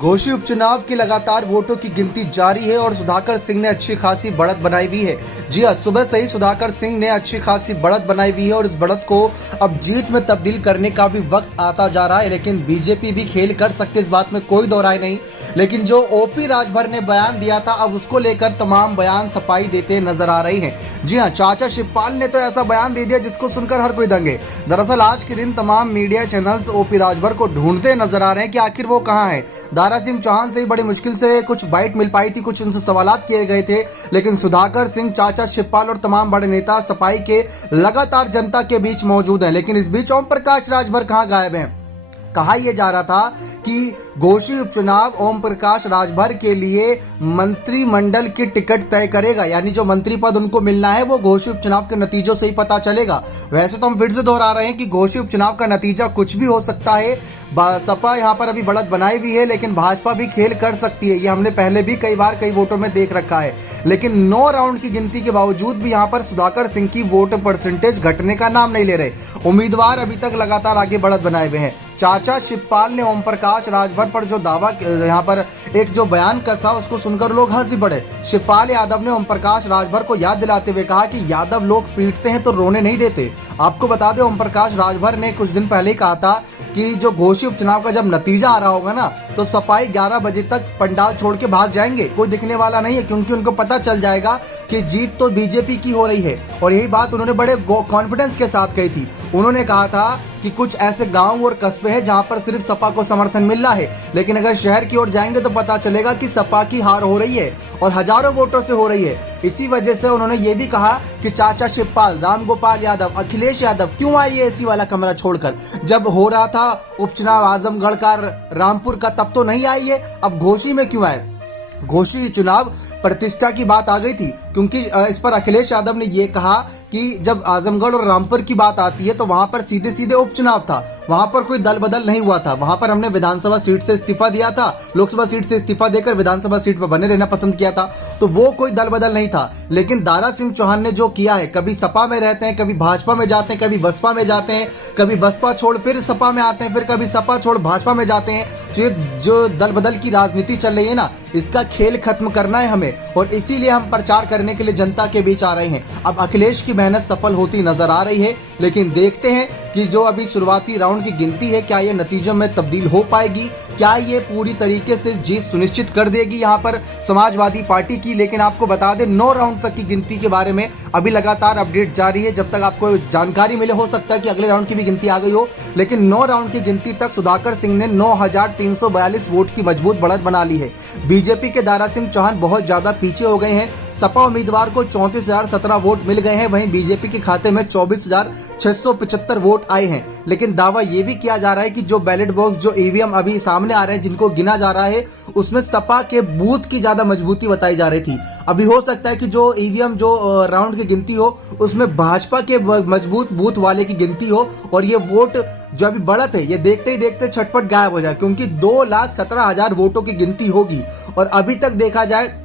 घोसी उपचुनाव की लगातार वोटों की गिनती जारी है और सुधाकर सिंह ने अच्छी खासी बढ़त बनाई हुई है। जी हां, सुबह से ही सुधाकर सिंह ने अच्छी खासी बढ़त बनाई हुई है और इस बढ़त को अब जीत में तब्दील करने का भी वक्त आता जा रहा है। लेकिन बीजेपी भी खेल कर सकते, इस बात में कोई दो राय नहीं। लेकिन जो ओपी राजभर ने बयान दिया था, अब उसको लेकर तमाम बयान सफाई देते नजर आ रही हैं। जी हाँ, चाचा शिवपाल ने तो ऐसा बयान दे दिया जिसको सुनकर हर कोई दंगे। दरअसल आज के दिन तमाम मीडिया चैनल्स ओपी राजभर को ढूंढते नजर आ रहे हैं कि आखिर वो कहाँ है। दारा सिंह चौहान से ही बड़ी मुश्किल से कुछ बाइट मिल पाई थी, कुछ उनसे सवालात किए गए थे, लेकिन सुधाकर सिंह, चाचा शिवपाल और तमाम बड़े नेता सफाई के लगातार जनता के बीच मौजूद हैं। लेकिन इस बीच ओम प्रकाश राजभर कहाँ गायब हैं? कहा यह जा रहा था कि घोसी उपचुनाव ओम प्रकाश राजभर के लिए मंत्रिमंडल की टिकट तय करेगा, यानी जो मंत्री पद उनको मिलना है वो घोसी उपचुनाव के नतीजों से ही पता चलेगा। वैसे तो हम फिर से दोहरा रहे हैं कि घोसी उपचुनाव का नतीजा कुछ भी हो सकता है। सपा यहाँ पर अभी बढ़त बनाई भी है, लेकिन भाजपा भी खेल कर सकती है। ये हमने पहले भी कई बार कई वोटों में देख रखा है। लेकिन 9 राउंड की गिनती के बावजूद भी यहाँ पर सुधाकर सिंह की वोट परसेंटेज घटने का नाम नहीं ले रहे। उम्मीदवार अभी तक लगातार आगे बढ़त बनाए हुए हैं। चाचा शिवपाल ने ओम प्रकाश राजभर पर जो दावा, यहाँ पर एक जो बयान कसा, उसको सुनकर लोग हंसी पड़े। शिवपाल यादव ने ओम प्रकाश राजभर को याद दिलाते हुए कहा कि यादव लोग पीटते हैं तो रोने नहीं देते। आपको बता दें, ओम प्रकाश राजभर ने कुछ दिन पहले कहा था कि जो घोसी उपचुनाव का जब नतीजा आ रहा होगा ना, तो सपाई 11 बजे तक पंडाल छोड़ के भाग जाएंगे, कोई दिखने वाला नहीं है, क्योंकि उनको पता चल जाएगा कि जीत तो बीजेपी की हो रही है। और यही बात उन्होंने बड़े कॉन्फिडेंस के साथ कही थी। उन्होंने कहा था कि कुछ ऐसे गांव और कस्बे हैं जहां पर सिर्फ सपा को समर्थन मिल रहा है, लेकिन अगर शहर की ओर जाएंगे तो पता चलेगा कि सपा की हार हो रही है और हजारों वोटों से हो रही है। इसी वजह से उन्होंने ये भी कहा कि चाचा शिवपाल, रामगोपाल यादव, अखिलेश यादव क्यों आए ये एसी वाला कमरा छोड़कर? जब हो रहा था उपचुनाव आजमगढ़ का, रामपुर का, तब तो नहीं आई है, अब घोसी में क्यों आए? घोसी चुनाव प्रतिष्ठा की बात आ गई थी, क्योंकि इस पर अखिलेश यादव ने यह कहा कि जब आजमगढ़ और रामपुर की बात आती है तो वहां पर सीधे सीधे उपचुनाव था, वहां पर कोई दल बदल नहीं हुआ था। वहां पर हमने विधानसभा सीट से इस्तीफा दिया था, लोकसभा सीट से इस्तीफा देकर विधानसभा सीट पर बने रहना पसंद किया था, तो वो कोई दल बदल नहीं था। लेकिन दारा सिंह चौहान ने जो किया है, कभी सपा में रहते हैं, कभी भाजपा में जाते हैं, कभी बसपा में जाते हैं, कभी बसपा छोड़ फिर सपा में आते हैं, फिर कभी सपा छोड़ भाजपा में जाते हैं। जो दल बदल की राजनीति चल रही है ना, इसका खेल खत्म करना है हमें, और इसीलिए हम प्रचार करने के लिए जनता के बीच आ रहे हैं। अब अखिलेश की मेहनत सफल होती नजर आ रही है, लेकिन देखते हैं कि जो अभी शुरुआती राउंड की गिनती है, क्या ये नतीजों में तब्दील हो पाएगी? क्या ये पूरी तरीके से जीत सुनिश्चित कर देगी यहाँ पर समाजवादी पार्टी की? लेकिन आपको बता दें, 9 राउंड तक की गिनती के बारे में अभी लगातार अपडेट जारी है। जब तक आपको जानकारी मिले, हो सकता है कि अगले राउंड की भी गिनती आ गई हो, लेकिन 9 राउंड की गिनती तक सुधाकर सिंह ने 9,342 वोट की मजबूत बढ़त बना ली है। बीजेपी के दारा सिंह चौहान बहुत ज्यादा पीछे हो गए हैं। सपा उम्मीदवार को 34,017 वोट मिल गए हैं, वहीं बीजेपी के खाते में 24,675 वोट आए हैं। लेकिन दावा यह भी किया जा रहा है कि जो बैलेट बॉक्स, जो ईवीएम अभी सामने आ रहे हैं, जिनको गिना जा रहा है, उसमें सपा के बूथ की ज्यादा मजबूती बताई जा रही थी। अभी हो सकता है कि जो ईवीएम, जो राउंड की गिनती हो, उसमें भाजपा के मजबूत बूथ वाले की गिनती हो, और ये वोट जो अभी बढ़त है, ये देखते ही देखते छटपट गायब हो जाए, क्योंकि 2,17,000 वोटों की गिनती होगी और अभी तक देखा जाए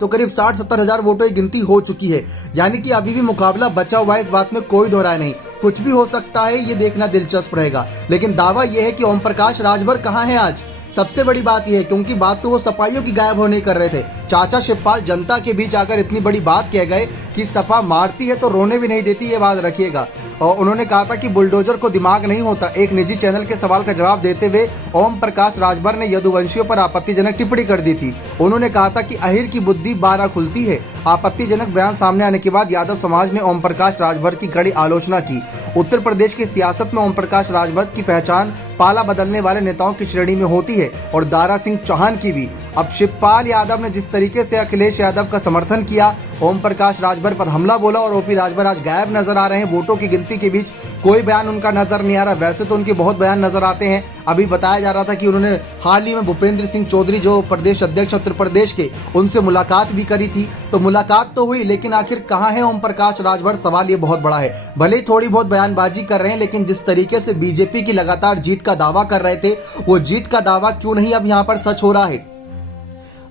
तो करीब 60-70 हजार वोटों की गिनती हो चुकी है। यानी कि अभी भी मुकाबला बचा हुआ है, इस बात में कोई दो राय नहीं। कुछ भी हो सकता है, ये देखना दिलचस्प रहेगा। लेकिन दावा यह है कि ओम प्रकाश राजभर कहाँ है आज? सबसे बड़ी बात यह है, क्योंकि बात तो वो सपाइयों की गायब होने कर रहे थे। चाचा शिवपाल जनता के बीच आकर इतनी बड़ी बात कह गए कि सपा मारती है तो रोने भी नहीं देती, ये बात रखिएगा। और उन्होंने कहा था कि बुलडोजर को दिमाग नहीं होता। एक निजी चैनल के सवाल का जवाब देते हुए ओम प्रकाश राजभर ने यदुवंशियों पर आपत्तिजनक टिप्पणी कर दी थी। उन्होंने कहा था कि अहिर की बुद्धि 12 खुलती है। आपत्तिजनक बयान सामने आने के बाद यादव समाज ने ओम प्रकाश राजभर की कड़ी आलोचना की। उत्तर प्रदेश की सियासत में ओम प्रकाश राजभर की पहचान पाला बदलने वाले नेताओं की श्रेणी में होती है, और दारा सिंह चौहान की भी। अब शिवपाल यादव ने जिस तरीके से अखिलेश यादव का समर्थन किया, ओम प्रकाश राजभर पर हमला बोला, और ओपी राजभर आज गायब नजर आ रहे हैं। वोटों की गिनती के बीच कोई बयान उनका नजर नहीं आ रहा। वैसे तो उनके बहुत बयान नजर आते हैं। अभी बताया जा रहा था कि उन्होंने हाल ही में भूपेंद्र सिंह चौधरी, जो प्रदेश अध्यक्ष उत्तर प्रदेश के, उनसे मुलाकात भी करी थी। तो मुलाकात तो हुई, लेकिन आखिर कहाँ है ओम प्रकाश राजभर? सवाल ये बहुत बड़ा है। भले ही थोड़ी बहुत बयानबाजी कर रहे हैं, लेकिन जिस तरीके से बीजेपी की लगातार जीत का दावा कर रहे थे, वो जीत का दावा क्यों नहीं अब यहाँ पर सच हो रहा है?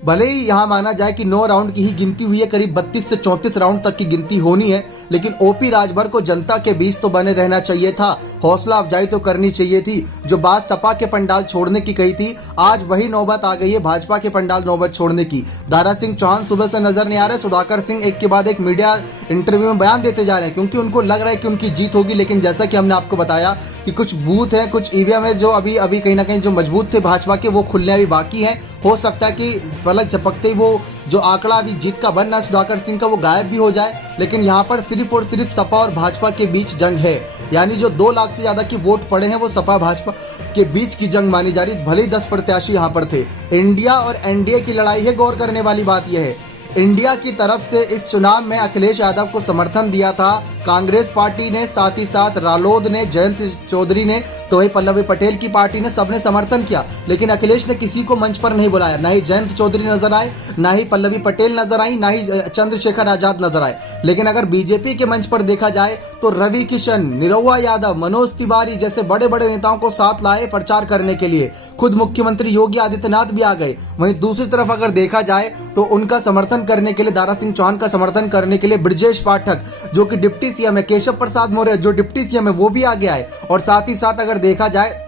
भले ही यहाँ माना जाए कि 9 राउंड की ही गिनती हुई है, करीब 32 से 34 राउंड तक की गिनती होनी है, लेकिन ओपी राजभर को जनता के बीच तो बने रहना चाहिए था, हौसला अफजाई तो करनी चाहिए थी। जो बात सपा के पंडाल छोड़ने की कही थी, आज वही नौबत आ गई है भाजपा के पंडाल नौबत छोड़ने की। दारा सिंह चौहान सुबह से नजर नहीं आ रहे, सुधाकर सिंह एक के बाद एक मीडिया इंटरव्यू में बयान देते जा रहे हैं, क्योंकि उनको लग रहा है कि उनकी जीत होगी। लेकिन जैसा कि हमने आपको बताया कि कुछ बूथ हैं, कुछ ईवीएम है जो अभी कहीं ना कहीं जो मजबूत थे भाजपा के, वो खुलने अभी बाकी हैं। हो सकता है कि पलक झपकते ही वो जो आंकड़ा अभी जीत का बनना सुधाकर सिंह का वो गायब भी हो जाए। लेकिन यहाँ पर सिर्फ और सिर्फ सपा और भाजपा के बीच जंग है, यानी जो 2 लाख से ज्यादा की वोट पड़े हैं वो सपा भाजपा के बीच की जंग मानी जा रही। भले ही 10 प्रत्याशी यहाँ पर थे। इंडिया और एनडीए की लड़ाई है। गौर करने वाली बात यह है, इंडिया की तरफ से इस चुनाव में अखिलेश यादव को समर्थन दिया था कांग्रेस पार्टी ने, साथ ही साथ रालोद ने, जयंत चौधरी ने, तो वही पल्लवी पटेल की पार्टी ने, सबने समर्थन किया। लेकिन अखिलेश ने किसी को मंच पर नहीं बुलाया, ना ही जयंत चौधरी नजर आए, ना ही पल्लवी पटेल नजर आई, ना ही चंद्रशेखर आजाद नजर आए। लेकिन अगर बीजेपी के मंच पर देखा जाए तो रवि किशन, निरहुआ यादव, मनोज तिवारी जैसे बड़े बड़े नेताओं को साथ लाए प्रचार करने के लिए। खुद मुख्यमंत्री योगी आदित्यनाथ भी आ गए। वहीं दूसरी तरफ अगर देखा जाए तो उनका समर्थन करने के लिए, दारा सिंह चौहान का समर्थन करने के लिए ब्रजेश पाठक जो कि डिप्टी सीएम है, केशव प्रसाद मौर्य जो डिप्टी सीएम है, वो भी आ गया है। और साथ ही साथ अगर देखा जाए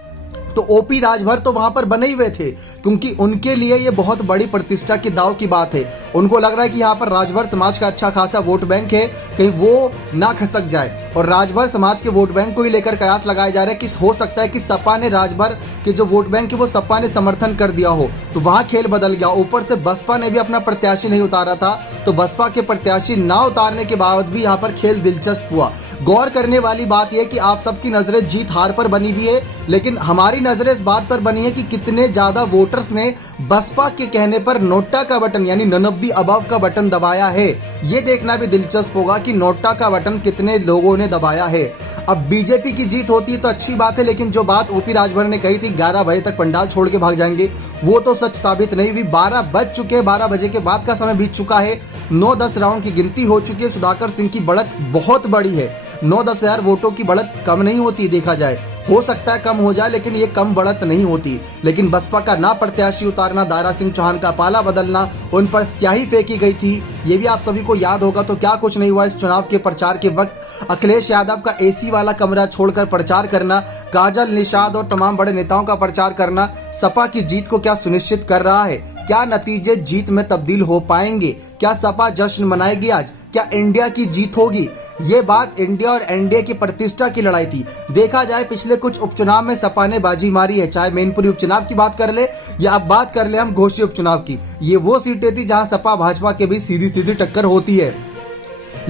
तो ओपी राजभर तो वहां पर बने ही हुए थे, क्योंकि उनके लिए ये बहुत बड़ी प्रतिष्ठा की दाव की बात है। उनको लग रहा है कि यहाँ पर राजभर समाज का अच्छा खासा वोट बैंक है, कहीं वो ना खसक जाए। और राजभर समाज के वोट बैंक को ही लेकर कयास लगाए जा रहे हैं कि हो सकता है कि सपा ने राजभर के जो वोट बैंक है वो सपा ने समर्थन कर दिया हो, तो वहां खेल बदल गया। ऊपर से बसपा ने भी अपना प्रत्याशी नहीं उतारा था, तो बसपा के प्रत्याशी ना उतारने के बाद भी यहाँ पर खेल दिलचस्प हुआ। गौर करने वाली बात यह कि आप सबकी नजरें जीत हार पर बनी हुई है, लेकिन हमारी नजरें इस बात पर बनी है कि कितने ज्यादा वोटर्स ने बसपा के कहने पर नोटा का बटन यानी नन ऑफ द अबव का बटन दबाया है। ये देखना भी दिलचस्प होगा कि नोटा का बटन कितने लोगों ने दबाया है। अब बीजेपी की जीत होती है तो अच्छी बात है, लेकिन जो बात ओपी राजभर ने कही थी 11 बजे तक पंडाल छोड़ के भाग जाएंगे, वो तो सच साबित नहीं हुई। 12 बज चुके हैं, 12 बजे के बाद का समय बीत चुका है। 9-10 राउंड की गिनती हो चुकी है। सुधाकर सिंह की बढ़त बहुत बड़ी है। 9-10 हजार वोटों की बढ़त कम नहीं होती, देखा जाए हो सकता है कम हो जाए, लेकिन ये कम बढ़त नहीं होती। लेकिन बसपा का ना प्रत्याशी उतारना, दारा सिंह चौहान का पाला बदलना, उन पर स्याही फेंकी गई थी, ये भी आप सभी को याद होगा। तो क्या कुछ नहीं हुआ इस चुनाव के प्रचार के वक्त। अखिलेश यादव का एसी वाला कमरा छोड़कर प्रचार करना, काजल, निषाद और तमाम बड़े नेताओं का प्रचार करना सपा की जीत को क्या सुनिश्चित कर रहा है? क्या नतीजे जीत में तब्दील हो पाएंगे? क्या सपा जश्न मनाएगी आज? क्या इंडिया की जीत होगी? ये बात इंडिया और एनडीए की प्रतिष्ठा की लड़ाई थी। देखा जाए पिछले कुछ उपचुनाव में सपा ने बाजी मारी है, चाहे मैनपुरी उपचुनाव की बात कर ले या अब बात कर ले हम घोसी उपचुनाव की। ये वो सीटें थी जहां सपा भाजपा के बीच सीधी सीधी टक्कर होती है।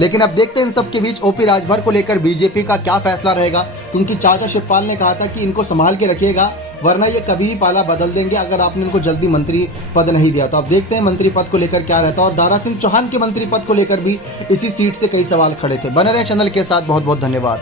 लेकिन अब देखते हैं इन सब के बीच ओपी राजभर को लेकर बीजेपी का क्या फैसला रहेगा, क्योंकि चाचा शिवपाल ने कहा था कि इनको संभाल के रखिएगा वरना ये कभी ही पाला बदल देंगे अगर आपने इनको जल्दी मंत्री पद नहीं दिया। तो अब देखते हैं मंत्री पद को लेकर क्या रहता है। और दारा सिंह चौहान के मंत्री पद को लेकर भी इसी सीट से कई सवाल खड़े थे। बने रहे चैनल के साथ, बहुत बहुत धन्यवाद।